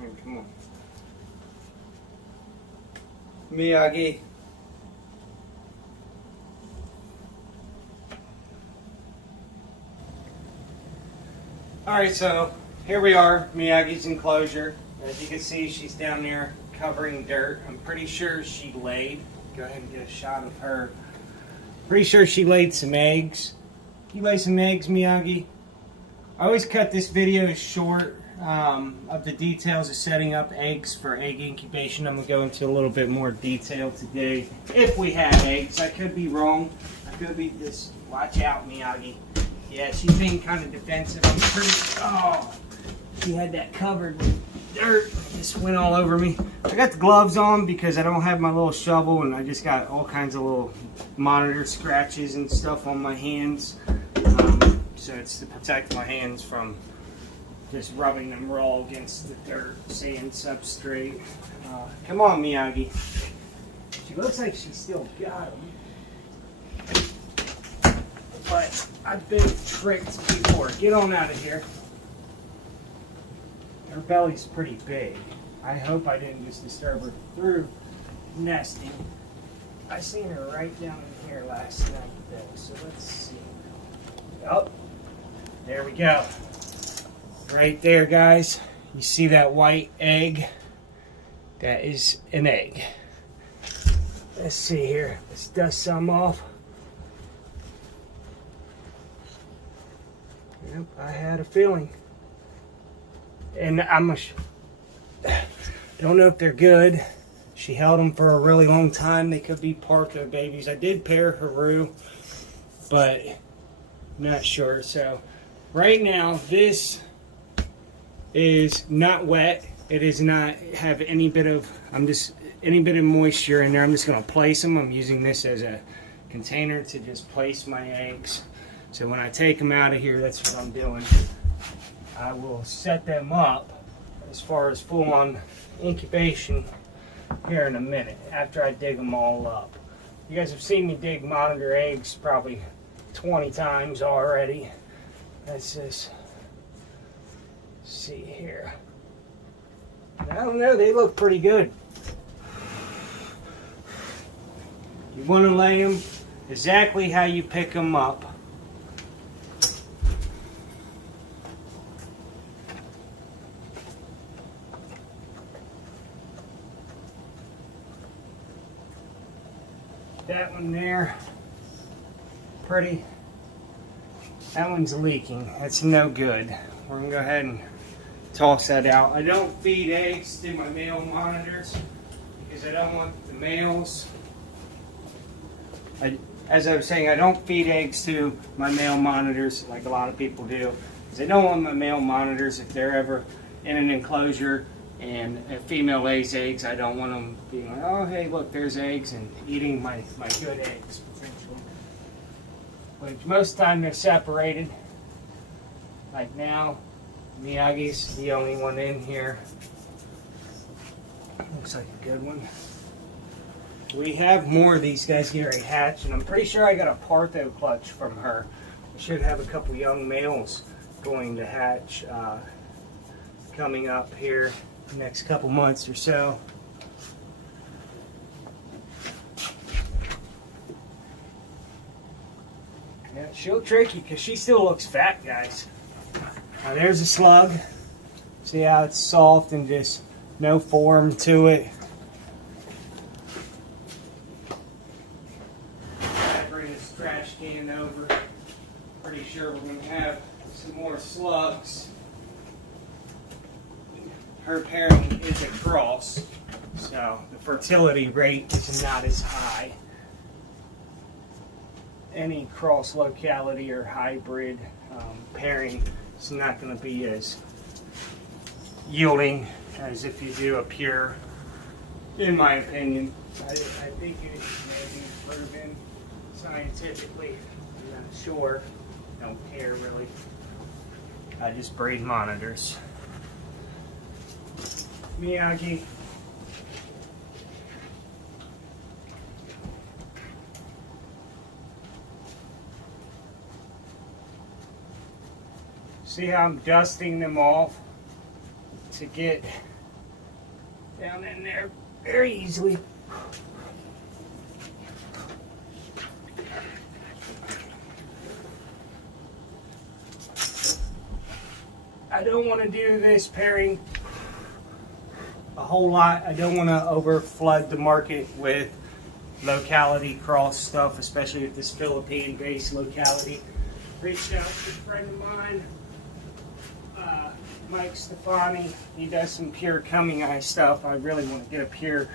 Alright, come on. Miyagi. Alright, so here we are, Miyagi's enclosure. As you can see, she's down there covering dirt. I'm pretty sure she laid. Go ahead and get a shot of her. Pretty sure she laid some eggs. You lay some eggs, Miyagi? I always cut this video short of the details of setting up eggs for egg incubation. I'm going to go into a little bit more detail today. If we have eggs, I could be wrong. I could be just, watch out, Miyagi. Yeah, she's being kind of defensive. I'm pretty, oh, she had that covered with dirt. Just went all over me. I got the gloves on because I don't have my little shovel, and I just got all kinds of little monitor scratches and stuff on my hands. So it's to protect my hands from just rubbing them raw against the dirt, sand substrate. Come on, Miyagi. She looks like she's still got them. But I've been tricked before. Get on out of here. Her belly's pretty big. I hope I didn't just disturb her through nesting. I seen her right down in here last night though, so let's see. Oh, there we go. Right there, guys. You see that white egg? That is an egg. Let's see here. Let's dust some off. Yep, I had a feeling. And don't know if they're good. She held them for a really long time. They could be Parka babies. I did pair Haru, but not sure. So right now, this is not wet. It does not have any bit of moisture in there. I'm just going to place them. I'm using this as a container to just place my eggs. So when I take them out of here, that's what I'm doing. I will set them up as far as full-on incubation here in a minute after I dig them all up. You guys have seen me dig monitor eggs probably 20 times already. Let's just see here. I don't know, they look pretty good. You want to lay them exactly how you pick them up. That one there, pretty. That one's leaking. That's no good. We're going to go ahead and toss that out. I don't feed eggs to my male monitors because I don't want the males. As I was saying, I don't feed eggs to my male monitors like a lot of people do because I don't want my male monitors, if they're ever in an enclosure and a female lays eggs, I don't want them being like, oh, hey, look, there's eggs, and eating my good eggs, potentially. Which most of the time they're separated. Like now, Miyagi's the only one in here. Looks like a good one. We have more of these guys here at hatch, and I'm pretty sure I got a Partho clutch from her. We should have a couple young males going to hatch coming up here the next couple months or so. Yeah, she'll trick you because she still looks fat, guys. Now there's a slug. See how it's soft and just no form to it. I bring this trash can over. Pretty sure we're going to have some more slugs. Her pairing is a cross, so the fertility rate is not as high. Any cross locality or hybrid pairing is not going to be as yielding as if you do a pure, in my opinion. I think it may be proven scientifically. I'm not sure. Don't care really. I just breed monitors. Miyagi. See how I'm dusting them off to get down in there very easily. I don't want to do this pairing a whole lot. I don't want to over flood the market with locality cross stuff, especially with this Philippine based locality. Reached out to a friend of mine, Mike Stefani. He does some pure coming eye stuff. I really want to get a pure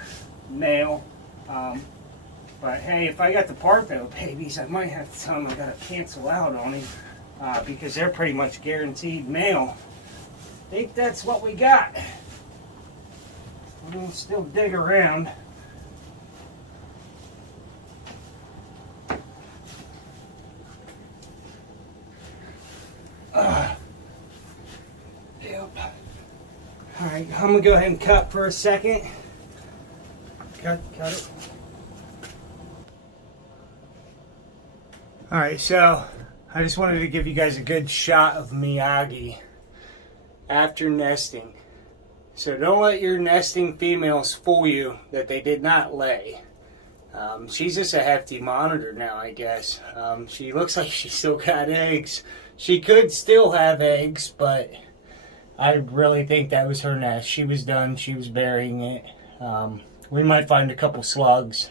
male. But hey, if I got the Partho babies, I might have to tell him I got to cancel out on him because they're pretty much guaranteed male. I think that's what we got. We'll still dig around. Yep. Alright, I'm going to go ahead and cut for a second. Cut it. Alright, so I just wanted to give you guys a good shot of Miyagi after nesting. So don't let your nesting females fool you that they did not lay. She's just a hefty monitor now, I guess. She looks like she still got eggs. She could still have eggs, but I really think that was her nest. She was done. She was burying it. We might find a couple slugs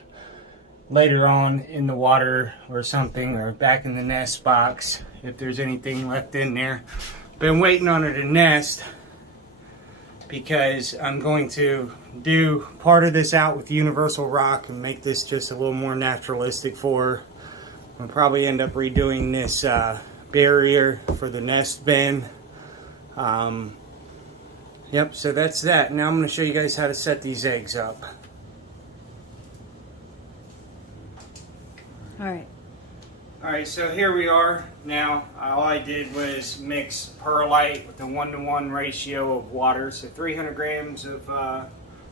later on in the water or something, or back in the nest box if there's anything left in there. Been waiting on her to nest because I'm going to do part of this out with universal rock and make this just a little more naturalistic for her. I'll probably end up redoing this barrier for the nest bin. Yep, so that's that. Now I'm going to show you guys how to set these eggs up. Alright, so here we are. Now, all I did was mix perlite with a 1-to-1 ratio of water. So 300 grams of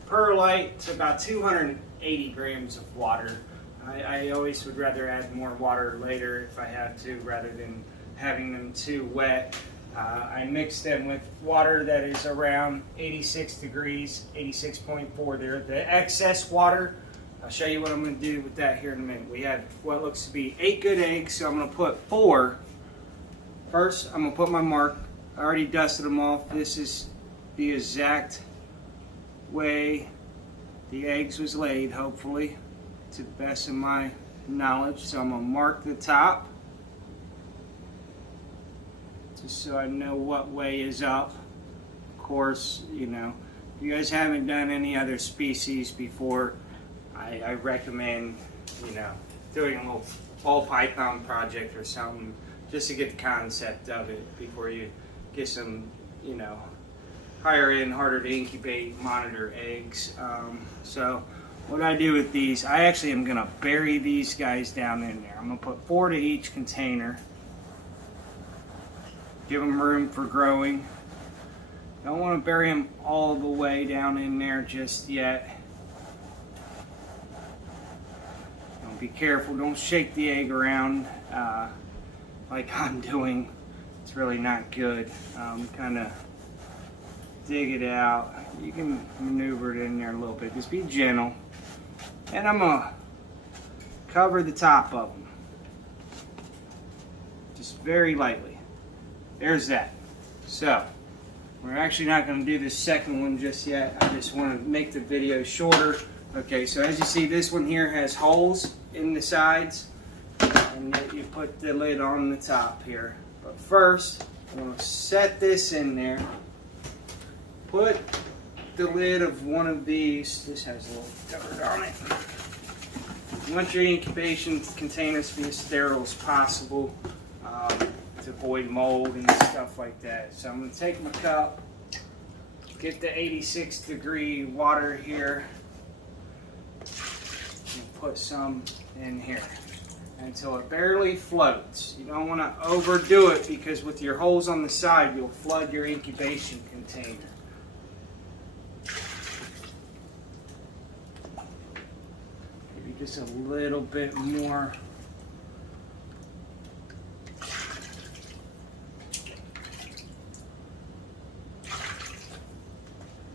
perlite to about 280 grams of water. I always would rather add more water later if I have to, rather than having them too wet. I mix them with water that is around 86 degrees, 86.4 there. The excess water, I'll show you what I'm going to do with that here in a minute. We have what looks to be 8 good eggs, so I'm going to put 4. First, I'm going to put my mark. I already dusted them off. This is the exact way the eggs was laid, hopefully, to the best of my knowledge. So I'm going to mark the top, just so I know what way is up. Of course, you know, if you guys haven't done any other species before, I recommend, you know, doing a little ball python project or something just to get the concept of it before you get some, you know, higher end, harder to incubate monitor eggs. So what I do with these, I actually am going to bury these guys down in there. I'm going to put 4 to each container. Give them room for growing. Don't want to bury them all the way down in there just yet. Be careful, don't shake the egg around like I'm doing. It's really not good. Kind of dig it out. You can maneuver it in there a little bit. Just be gentle. And I'm going to cover the top of them. Just very lightly. There's that. So, we're actually not going to do this second one just yet. I just want to make the video shorter. Okay, so as you see, this one here has holes in the sides, and you put the lid on the top here. But first, I'm going to set this in there. Put the lid of one of these. This has a little dirt on it. You want your incubation containers to be as sterile as possible to avoid mold and stuff like that. So I'm going to take my cup, get the 86 degree water here, and put some in here until it barely floats. You don't want to overdo it because with your holes on the side you'll flood your incubation container. Maybe just a little bit more.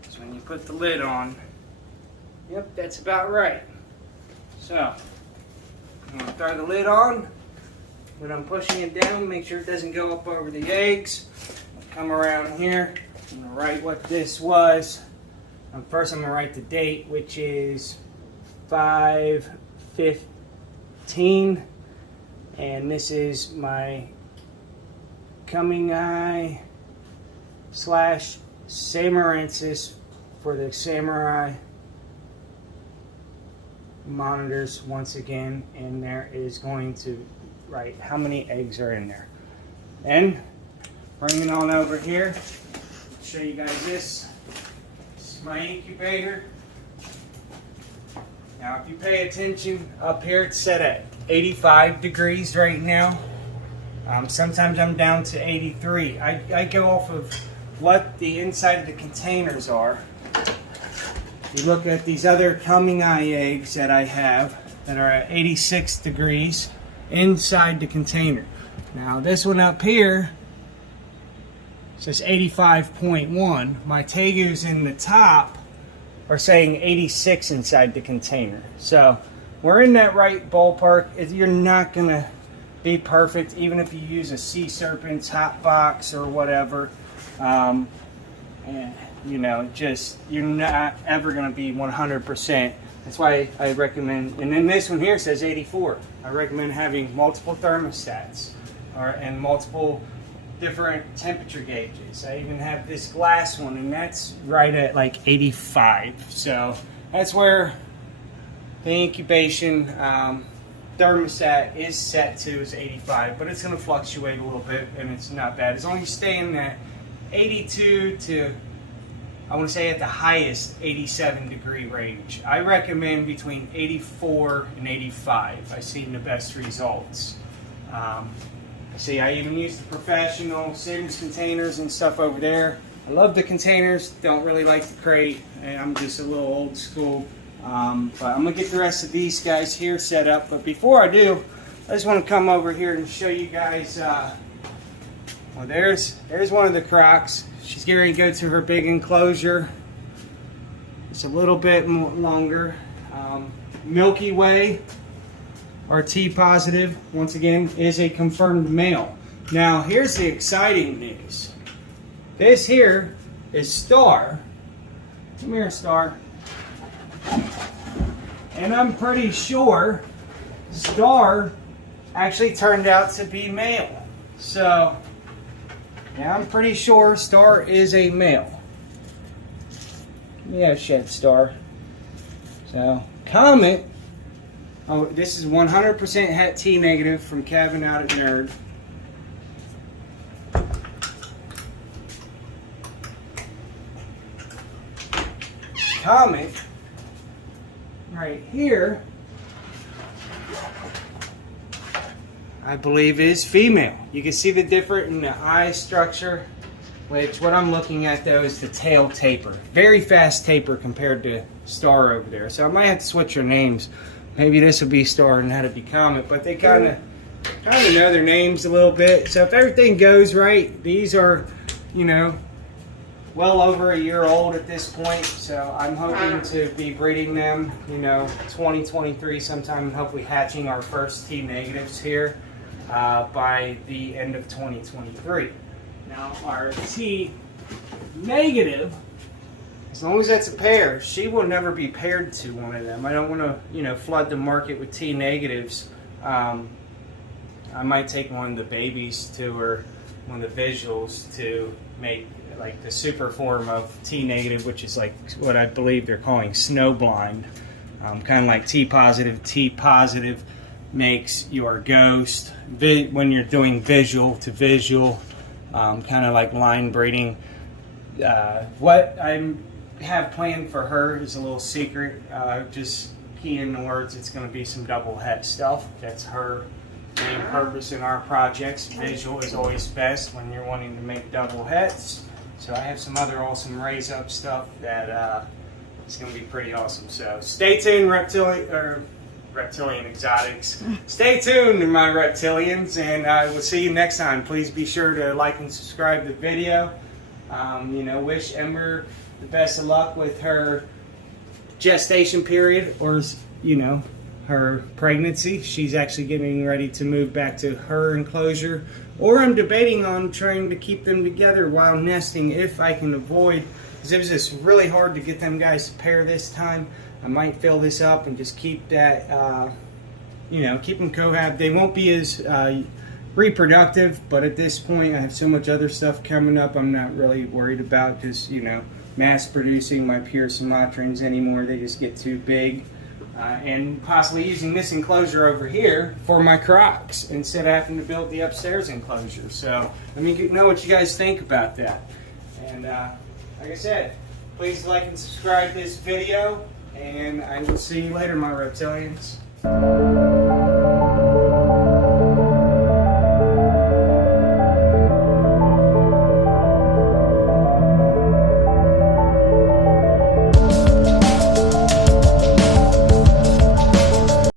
So when you put the lid on, Yep, that's about right. So, I'm going to throw the lid on. When I'm pushing it down, make sure it doesn't go up over the eggs. I'll come around here. I'm going to write what this was. First, I'm going to write the date, which is 5/15. And this is my coming eye / Samarensis for the samurai monitors once again, and there is going to write how many eggs are in there. And bring it on over here. I'll show you guys this. This is my incubator. Now if you pay attention up here, it's set at 85 degrees right now. Sometimes I'm down to 83. I go off of what the inside of the containers are. You look at these other coming eye eggs that I have that are at 86 degrees inside the container. Now this one up here says 85.1. My tegus in the top are saying 86 inside the container. So we're in that right ballpark. You're not gonna be perfect even if you use a sea serpent's hot box or whatever. And you know, just you're not ever going to be 100%. That's why I recommend, and then this one here says 84. I recommend having multiple thermostats and multiple different temperature gauges. I even have this glass one, and that's right at like 85. So that's where the incubation thermostat is set to, is 85, but it's going to fluctuate a little bit, and it's not bad as long as you stay in that 82 to, I want to say at the highest, 87 degree range. I recommend between 84 and 85. I've seen the best results. See, I even use the professional Sims containers and stuff over there. I love the containers, don't really like the crate, and I'm just a little old school. But I'm going to get the rest of these guys here set up. But before I do, I just want to come over here and show you guys, well, there's one of the crocs. She's getting ready to go to her big enclosure. It's a little bit longer. Milky Way, or T positive, once again, is a confirmed male. Now, here's the exciting news. This here is Star. Come here, Star. And I'm pretty sure Star actually turned out to be male. So, yeah, I'm pretty sure Star is a male. Yeah, shed Star. So, comment. Oh, this is 100% Het T negative from Kevin out at Nerd. Comment right here, I believe is female. You can see the difference in the eye structure, which what I'm looking at though is the tail taper. Very fast taper compared to Star over there. So I might have to switch your names. Maybe this will be Star and that'll be Comet, but they kind of know their names a little bit. So if everything goes right, these are, you know, well over a year old at this point. So I'm hoping to be breeding them, you know, 2023 sometime, and hopefully hatching our first T negatives here by the end of 2023. Now our T negative, as long as that's a pair, she will never be paired to one of them. I don't want to, you know, flood the market with T negatives. I might take one of the babies to her, one of the visuals, to make like the super form of T negative, which is like what I believe they're calling snowblind. Kind of like T positive. T positive makes your ghost when you're doing visual to visual, kind of like line breeding. What I have planned for her is a little secret. Just key in the words, it's going to be some double het stuff. That's her main purpose in our projects. Visual is always best when you're wanting to make double hets. So I have some other awesome raise up stuff that it's going to be pretty awesome. So stay tuned, reptilian exotics. Stay tuned, my reptilians, and I will see you next time. Please be sure to like and subscribe to the video. You know, wish Ember the best of luck with her gestation period, or you know, her pregnancy. She's actually getting ready to move back to her enclosure, or I'm debating on trying to keep them together while nesting if I can avoid, because it was just really hard to get them guys to pair this time. I might fill this up and just keep that, you know, keep them cohab. They won't be as reproductive, but at this point I have so much other stuff coming up, I'm not really worried about just, you know, mass producing my pure Sumatrans anymore. They just get too big. And possibly using this enclosure over here for my crocs instead of having to build the upstairs enclosure. So let me know what you guys think about that. And like I said, please like and subscribe to this video, and I will see you later, my reptilians.